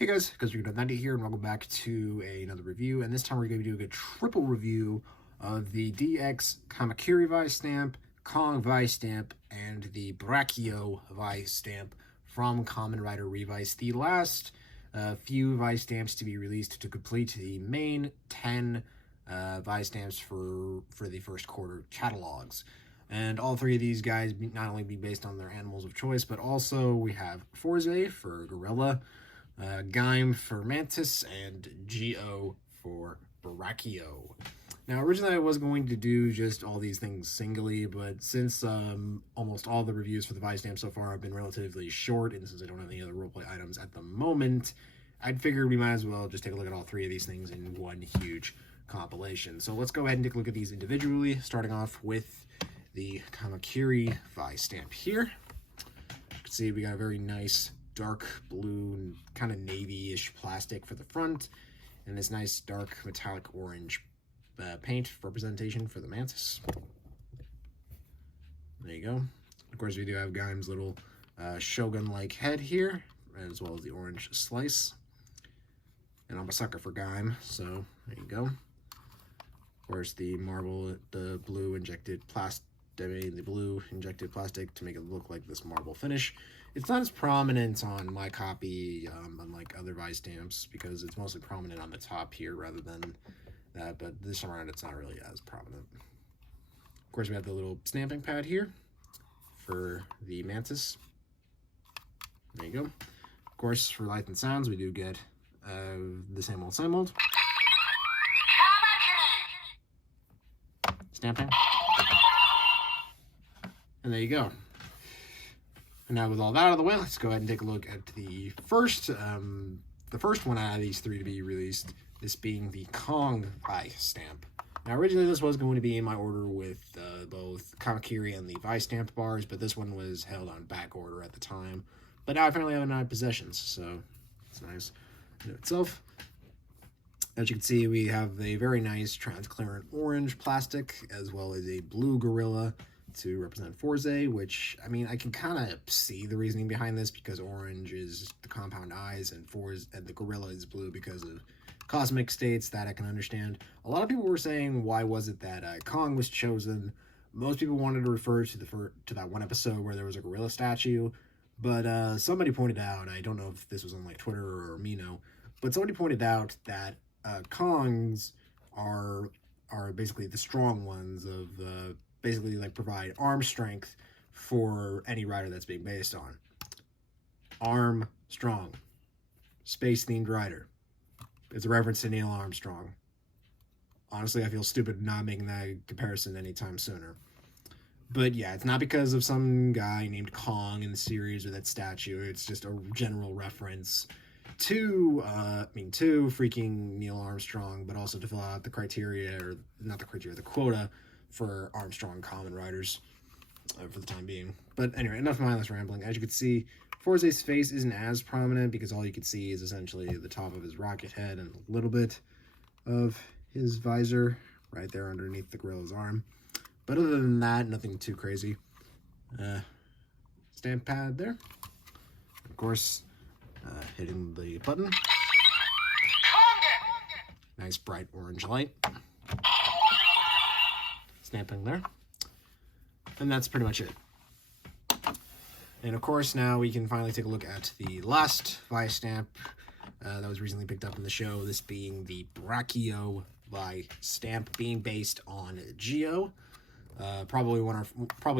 Hey guys, Ninety here, and welcome back to another review. And this time we're going to be doing a triple review of the DX Kamakiri Vistamp, Kong Vistamp, and the Brachio Vistamp from Kamen Rider Revice. The last few Vistamps to be released to complete the main 10 Vistamps for the first quarter catalogs. And all three of these guys not only be based on their animals of choice, but also we have Forze for Gorilla, Gaim for Mantis, and Geo for Brachio. Now, originally I was going to do just all these things singly, but since almost all the reviews for the Vistamp so far have been relatively short, and since I don't have any other roleplay items at the moment, I'd figure we might as well just take a look at all three of these things in one huge compilation. So let's go ahead and take a look at these individually, starting off with the Kamakiri Vistamp here. You can see we got a very nice dark blue and kind of navy-ish plastic for the front, and this nice dark metallic orange paint representation for the Mantis. There you go. Of course, we do have Gaim's little shogun-like head here, as well as the orange slice. And I'm a sucker for Gaim, so there you go. Of course, the blue injected plastic to make it look like this marble finish. It's not as prominent on my copy, unlike other Vistamps, because it's mostly prominent on the top here rather than that, but this time around it's not really as prominent. Of course, we have the little stamping pad here for the Mantis. There you go. Of course, for light and sounds, we do get the same old stamping. And there you go. And now with all that out of the way, let's go ahead and take a look at the first one out of these three to be released, this being the Kong Vistamp. Now originally this was going to be in my order with both Kamakiri and the Vistamp bars, but this one was held on back order at the time. But now I finally have it in my possessions, so it's nice in itself. As you can see, we have a very nice transparent orange plastic, as well as a blue gorilla to represent Forze, which, I mean, I can kind of see the reasoning behind this, because orange is the compound eyes, and the gorilla is blue because of cosmic states. That I can understand. A lot of people were saying, why was it that Kong was chosen? Most people wanted to refer to that one episode where there was a gorilla statue, but somebody pointed out, I don't know if this was on like Twitter or Mino, but somebody pointed out that Kongs are basically the strong ones of basically like provide arm strength for any rider that's being based on. Arm strong, space themed rider. It's a reference to Neil Armstrong. Honestly, I feel stupid not making that comparison anytime sooner. But yeah, it's not because of some guy named Kong in the series or that statue. It's just a general reference to freaking Neil Armstrong, but also to fill out the criteria, or not the criteria, the quota for Armstrong Kamen Riders for the time being. But anyway, enough mindless rambling. As you can see, Forze's face isn't as prominent because all you can see is essentially the top of his rocket head and a little bit of his visor right there underneath the gorilla's arm. But other than that, nothing too crazy. Stamp pad there. Of course, hitting the button. Nice bright orange light. Stamping there. And that's pretty much it. And of course, now we can finally take a look at the last Vistamp that was recently picked up in the show, this being the Brachio Vistamp, being based on Geo. Probably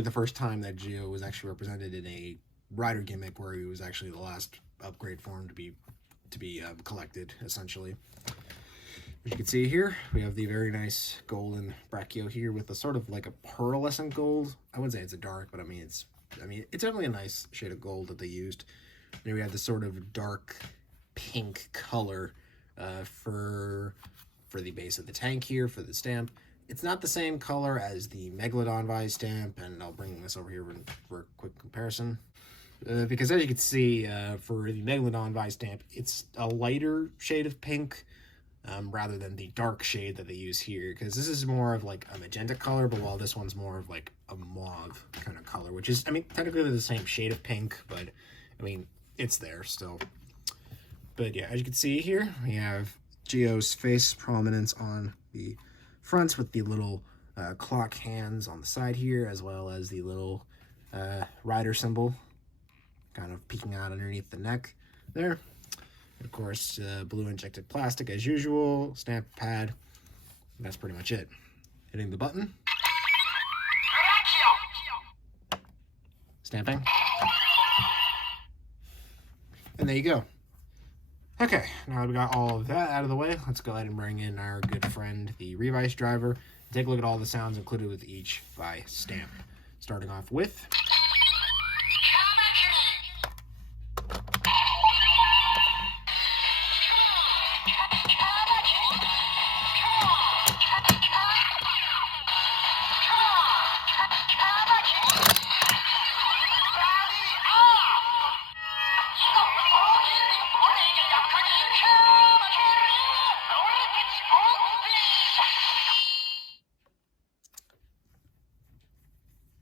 the first time that Geo was actually represented in a rider gimmick, where he was actually the last upgrade form to be collected, essentially. As you can see here, we have the very nice golden Brachio here with a sort of like a pearlescent gold. I wouldn't say it's a dark, but it's definitely a nice shade of gold that they used. Then we have this sort of dark pink color for the base of the tank here, for the stamp. It's not the same color as the Megalodon Vistamp, and I'll bring this over here for a quick comparison. Because as you can see, for the Megalodon Vistamp, it's a lighter shade of pink, rather than the dark shade that they use here, because this is more of like a magenta color, but while this one's more of like a mauve kind of color, which is, technically they're the same shade of pink, but, it's there still. But yeah, as you can see here, we have Geo's face prominence on the front with the little clock hands on the side here, as well as the little rider symbol kind of peeking out underneath the neck there. And of course, blue injected plastic as usual, stamp pad. That's pretty much it. Hitting the button. Stamping. And there you go. Okay, now that we got all of that out of the way, let's go ahead and bring in our good friend, the Revice driver. Take a look at all the sounds included with each Vistamp. Starting off with...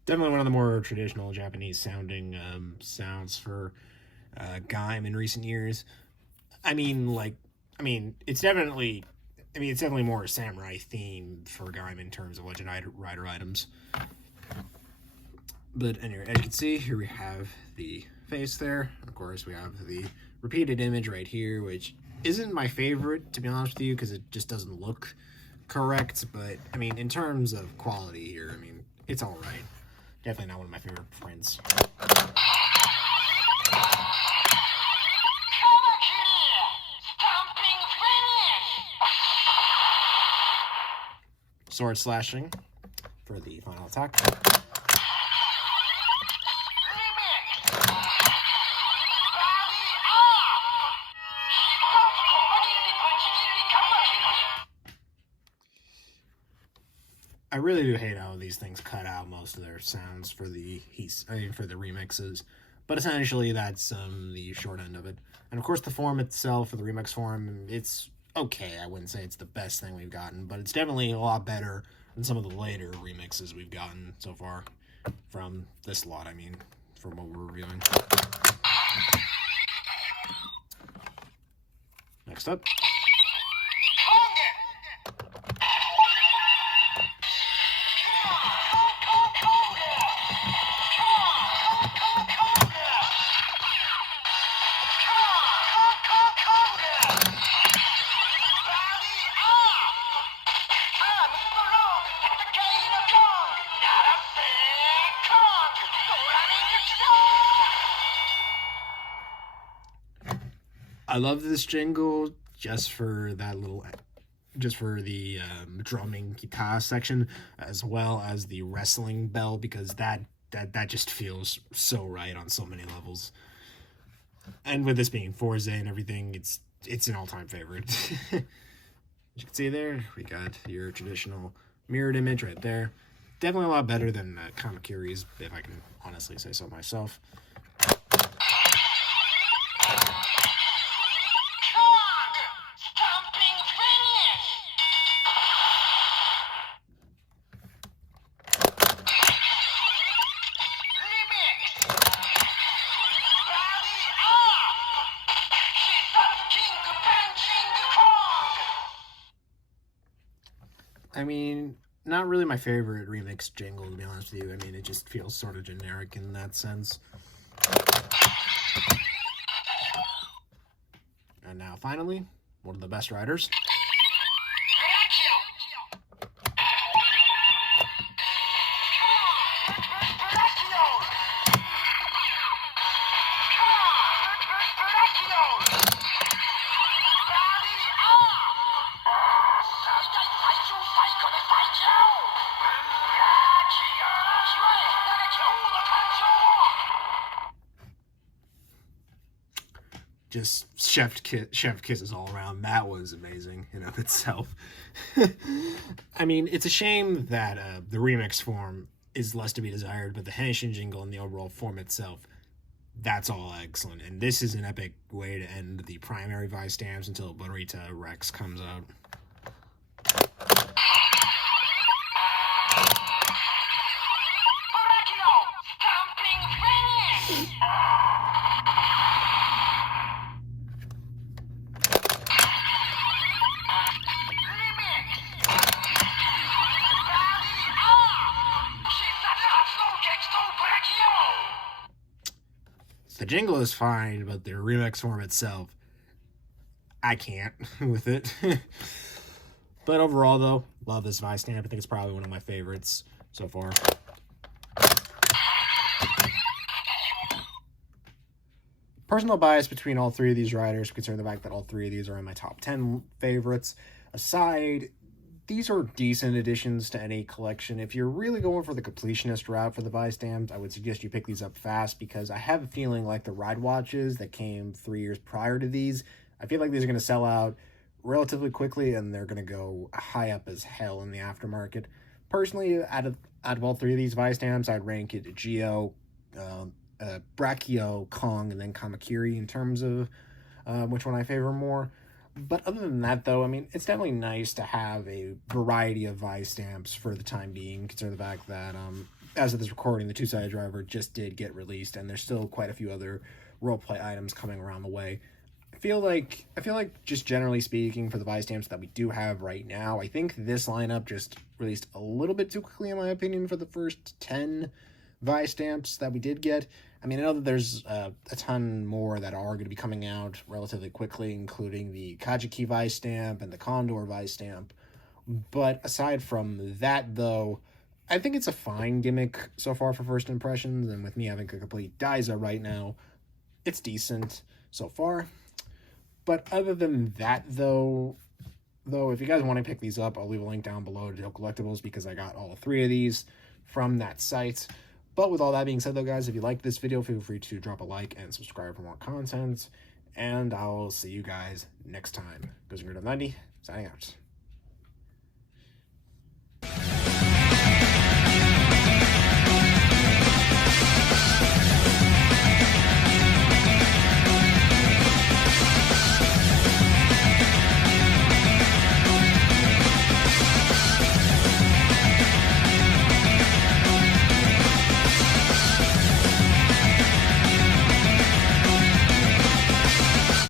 Definitely one of the more traditional Japanese sounding sounds for Gaim in recent years. It's definitely more samurai themed for Gaim in terms of Legend Rider items. But anyway, as you can see, here we have the face there. Of course, we have the repeated image right here, which isn't my favorite, to be honest with you, because it just doesn't look correct. But, in terms of quality here, it's all right. Definitely not one of my favorite prints. Sword slashing for the final attack. I really do hate how these things cut out most of their sounds for the remixes, but essentially that's the short end of it. And of course, the form itself, for the remix form, it's okay. I wouldn't say it's the best thing we've gotten, but it's definitely a lot better than some of the later remixes we've gotten so far from this lot. From what we're reviewing. Next up. I love this jingle just for the drumming guitar section, as well as the wrestling bell, because that just feels so right on so many levels. And with this being Forza and everything, it's an all-time favorite. As you can see there, we got your traditional mirrored image right there. Definitely a lot better than Kamakiri's, if I can honestly say so myself. Not really my favorite remix jingle, to be honest with you. It just feels sort of generic in that sense. And now, finally, one of the best riders. Just chef kisses all around. That was amazing in of itself. It's a shame that the remix form is less to be desired, but the Henshin jingle and the overall form itself, that's all excellent. And this is an epic way to end the primary Vistamps until Barita Rex comes out. The jingle is fine, but the remix form itself, I can't with it. But overall, though, love this Vistamp. I think it's probably one of my favorites so far. Personal bias between all three of these riders, considering the fact that all three of these are in my top 10 favorites aside, these are decent additions to any collection. If you're really going for the completionist route for the Vistamps, I would suggest you pick these up fast, because I have a feeling like the Ride Watches that came 3 years prior to these, I feel like these are going to sell out relatively quickly, and they're going to go high up as hell in the aftermarket. Personally, out of all three of these Vistamps, I'd rank it Geo, Brachio, Kong, and then Kamakiri in terms of which one I favor more. But other than that, though, I mean, it's definitely nice to have a variety of Vistamps for the time being, considering the fact that, as of this recording, the two-sided driver just did get released, and there's still quite a few other roleplay items coming around the way. I feel like just generally speaking, for the Vistamps that we do have right now, I think this lineup just released a little bit too quickly, in my opinion, for the first 10 Vistamps that we did get. I mean, I know that there's a ton more that are going to be coming out relatively quickly, including the Kajiki Vistamp and the Condor Vistamp. But aside from that, though, I think it's a fine gimmick so far for first impressions, and with me having a complete Daiza right now, it's decent so far. But other than that, though, if you guys want to pick these up, I'll leave a link down below to Joe Collectibles, because I got all three of these from that site. But with all that being said, though, guys, if you like this video, feel free to drop a like and subscribe for more content. And I'll see you guys next time. Goes Grid of 90, signing out.